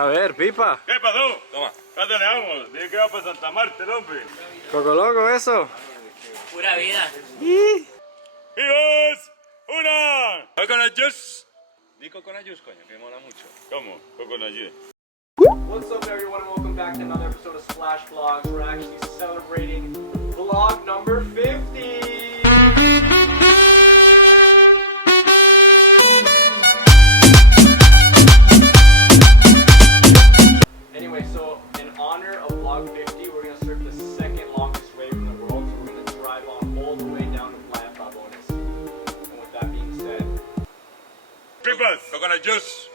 A ver, pipa. ¿Qué pasó? Toma. ¿Qué tenemos? Dije que va para Santa Marta, el hombre. Coco loco eso. Pura vida. Y... ¡Y dos! ¡Una! ¡Coconut juice! Di coconut juice, coño, que mola mucho. ¿Cómo? Coconut juice. What's up everyone and welcome back to another episode of Splash Vlogs. We're actually celebrating vlog number 50. Anyway, so in honor of vlog 50, we're going to surf the second longest wave in the world. So we're going to drive on all the way down to Pavones. And with that being said, Pipas, coconut juice.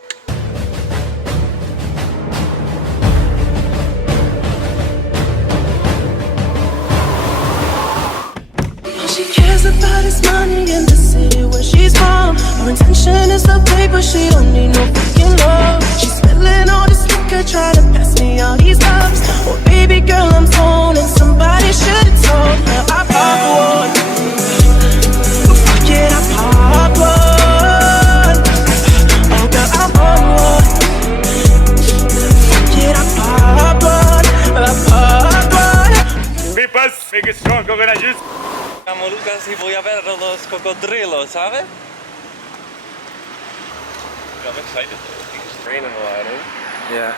All she cares about is money in the city where she's from. Her intention is the paper, she don't need no fucking love. She's spilling all this liquor, trying to pass me all these cups. Oh baby girl, I'm torn and somebody should have told her I pop one. Fuck it, I pop one. Oh girl, I'm on one. Fuck it, I pop one. I pop one. Pipas, make it strong, coconut juice. Vamos, Lucas, y voy a ver los cocodrilos, ¿sabes? I'm excited though. I think it's raining a lot, eh? yeah.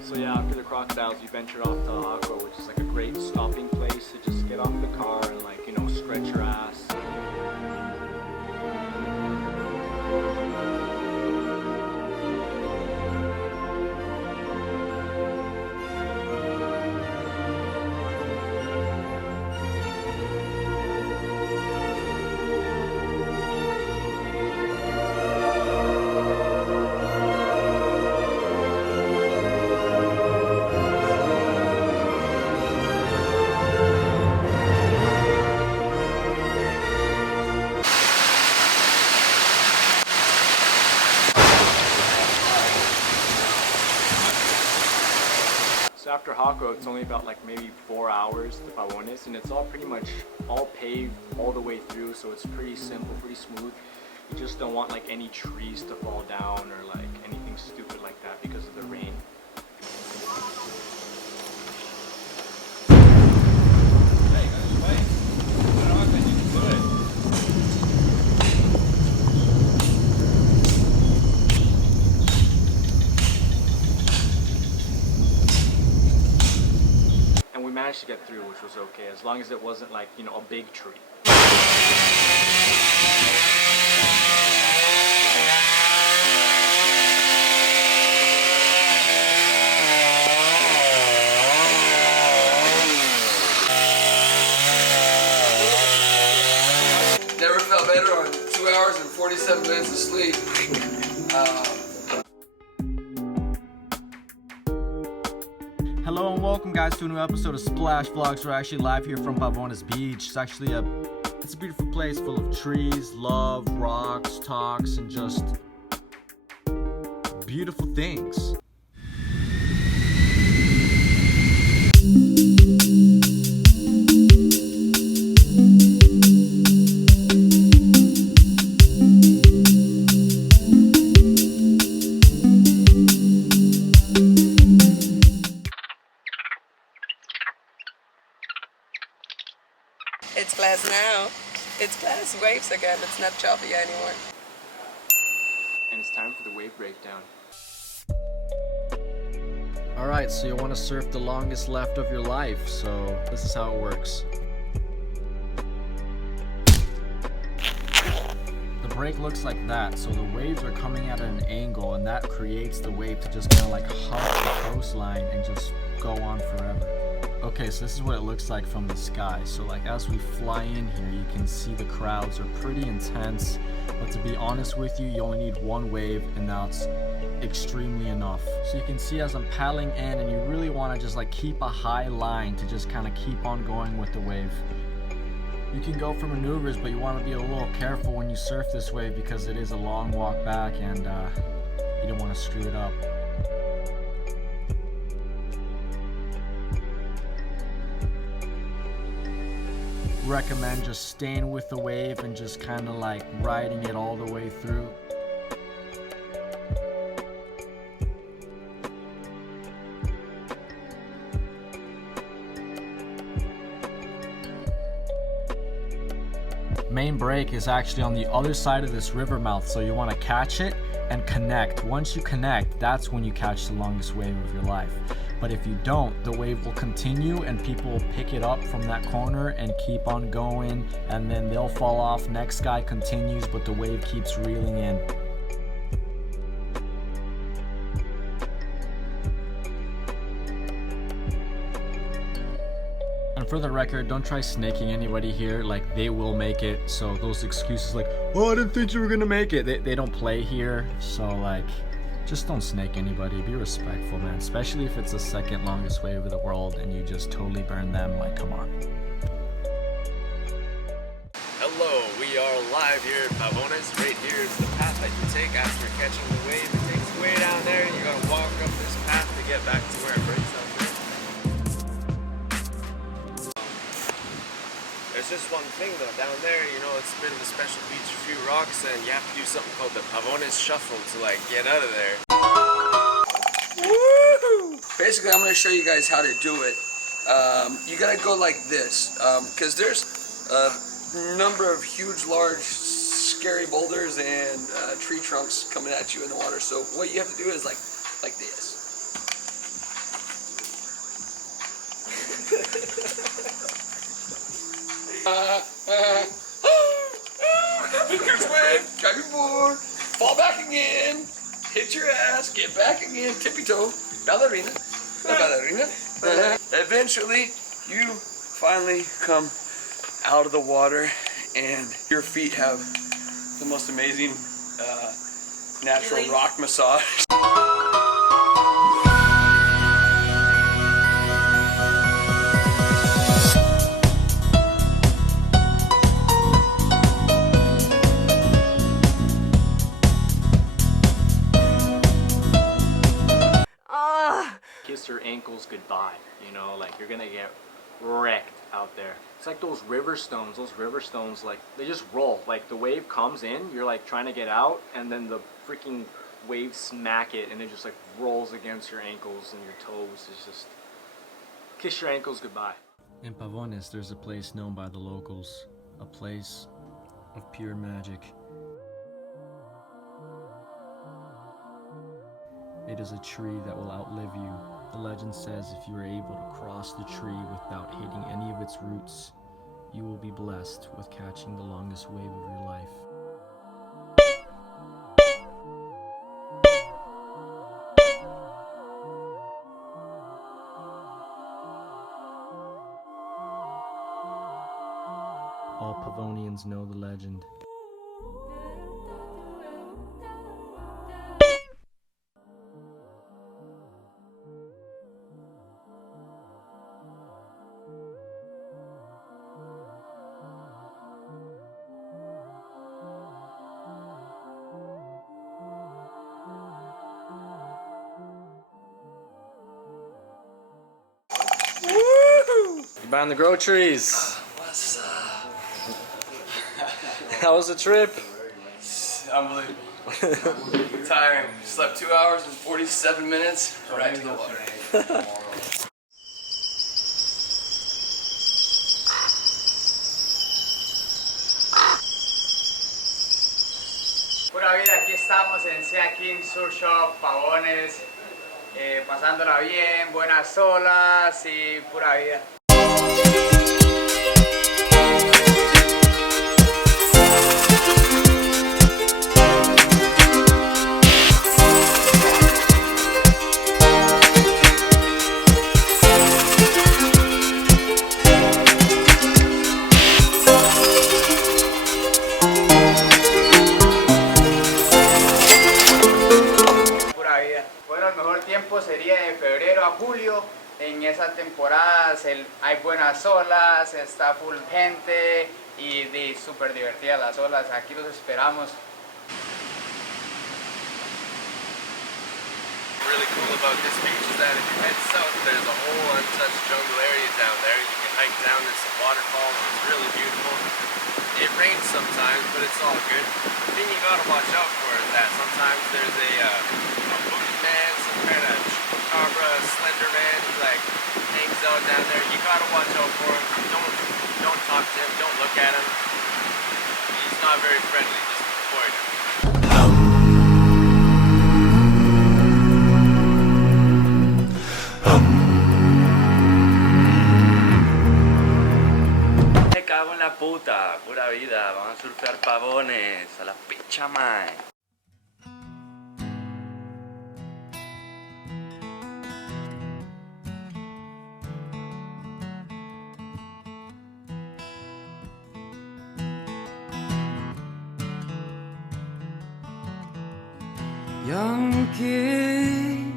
So yeah, after the crocodiles, we ventured off to Aqua, which is like a great stopping place to just get off the car and like, you know, stretch your ass. So after Hako, it's only about like maybe 4 hours to Pavones, and it's all pretty much all paved all the way through, so it's pretty simple, pretty smooth. You just don't want like any trees to fall down or like anything stupid like that because of the rain. Hey, guys, wait. I don't think you can do it. And we managed to get through, which was okay, as long as it wasn't like, you know, a big tree. Never felt better on 2 hours and 47 minutes of sleep. Hello and welcome guys to a new episode of Splash Vlogs. We're actually live here from Pavones Beach. It's actually it's a beautiful place full of trees, love, rocks, talks, and just beautiful things. It's glass now. It's glass waves again. It's not choppy anymore. And it's time for the wave breakdown. Alright, so you want to surf the longest left of your life, so this is how it works. The break looks like that, so the waves are coming at an angle, and that creates the wave to just kind of like hug the coastline and just go on forever. Okay, so this is what it looks like from the sky. So like as we fly in here, you can see the crowds are pretty intense. But to be honest with you, you only need one wave, and now it's extremely enough. So you can see as I'm paddling in, and you really want to just like keep a high line to just kind of keep on going with the wave. You can go for maneuvers, but you want to be a little careful when you surf this wave because it is a long walk back, and you don't want to screw it up. Recommend just staying with the wave and just kind of like riding it all the way through. Main break is actually on the other side of this river mouth, so you want to catch it and connect. Once you connect, that's when you catch the longest wave of your life. But if you don't, the wave will continue and people will pick it up from that corner and keep on going, and then they'll fall off. Next guy continues, but the wave keeps reeling in. And for the record, don't try snaking anybody here. Like, they will make it. So those excuses like, oh, I didn't think you were gonna make it, they don't play here. So like, just don't snake anybody. Be respectful, man. Especially if it's the second longest wave of the world and you just totally burn them. Like, come on. Hello, we are live here at Pavones. Right here is the path that you take after catching the wave. It takes you way down there, and you gotta walk up this path to get back to where it breaks up there. There's just one thing though, down there, you know, it's a bit of a special beach, a few rocks, and you have to do something called the Pavones shuffle to like get out of there. Woo! Basically, I'm going to show you guys how to do it. You got to go like this, because there's a number of huge, large, scary boulders and tree trunks coming at you in the water. So what you have to do is like this. Here's wave, grab your board, fall back again, hit your ass, get back again, tippy toe, ballerina, ballerina. Eventually, you finally come out of the water, and your feet have the most amazing natural rock massage. Kiss your ankles goodbye, you know, like you're gonna get wrecked out there. It's like those river stones, like they just roll. Like the wave comes in, you're like trying to get out, and then the freaking waves smack it, and it just like rolls against your ankles and your toes. It's just, kiss your ankles goodbye. In Pavones, there's a place known by the locals, a place of pure magic. It is a tree that will outlive you. The legend says if you are able to cross the tree without hitting any of its roots, you will be blessed with catching the longest wave of your life. All Pavonians know the legend. You buying the groceries? What's up? How was the trip? Unbelievable. Tiring. Slept 2 hours and 47 minutes. Right to the water. Pura vida, aquí estamos en Sea King Surf Shop, Pavones, pasándola bien, buenas olas y pura vida. tiempo sería de febrero a julio. En esa temporada hay buenas olas, está full gente y súper divertidas las olas. Aquí los esperamos. Really cool about this beach is that if you head south, there's a whole untouched jungle area down there. You can hike down to some waterfalls. It's really beautiful. It rains sometimes, but it's all good. The thing you gotta watch out for is that sometimes there's a boogeyman, some kind of chupacabra, slender man who like hangs out down there. You gotta watch out for him. Don't talk to him. Don't look at him. He's not very friendly. Just avoid him. Me cago en la puta, pura vida. Vamos a surfear pavones, a la picha mae. Young kid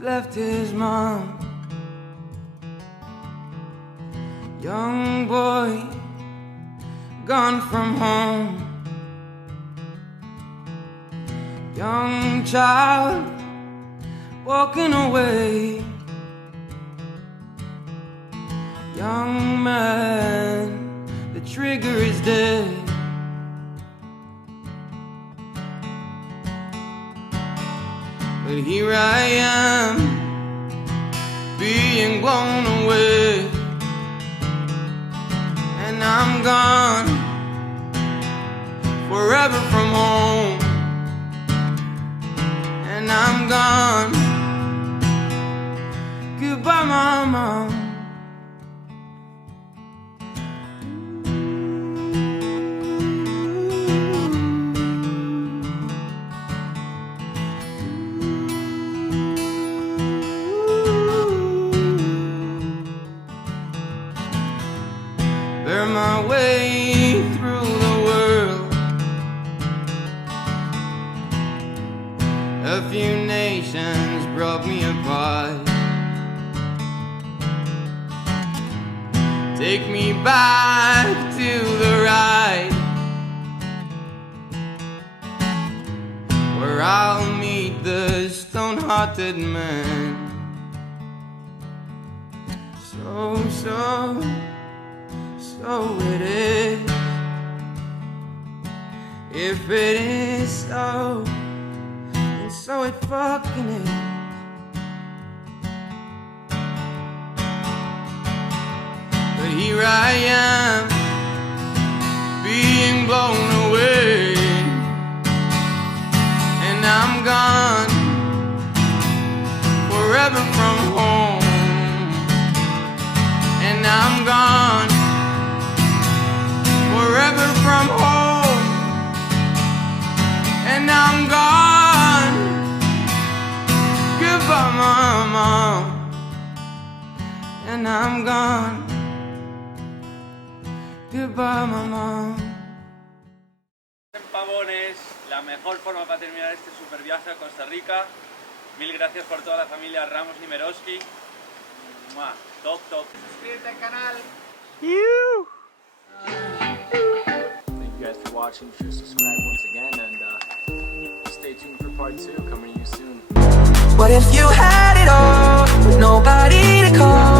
left his mom. Young boy gone from home. Young child walking away. Young man, the trigger is dead. But here I am, being blown away. And I'm gone, forever from home. And I'm gone, goodbye mama. Bear my way through the world. A few nations brought me apart. Take me back to the ride where I'll meet the stone-hearted man. So it is. If it is so, then so it fucking is. But here I am, being blown away. And I'm gone, forever from home. And I'm gone, forever from home. And I'm gone, goodbye mama. And I'm gone, goodbye mama. En Pavones, la mejor forma para terminar este super viaje a Costa Rica. Mil gracias por toda la familia Ramos Nimeroski. ¡Mua! Top, top. Suscríbete al canal. Thank you guys for watching. Be sure to subscribe once again and stay tuned for part 2 coming to you soon. What if you had it all, with nobody to call?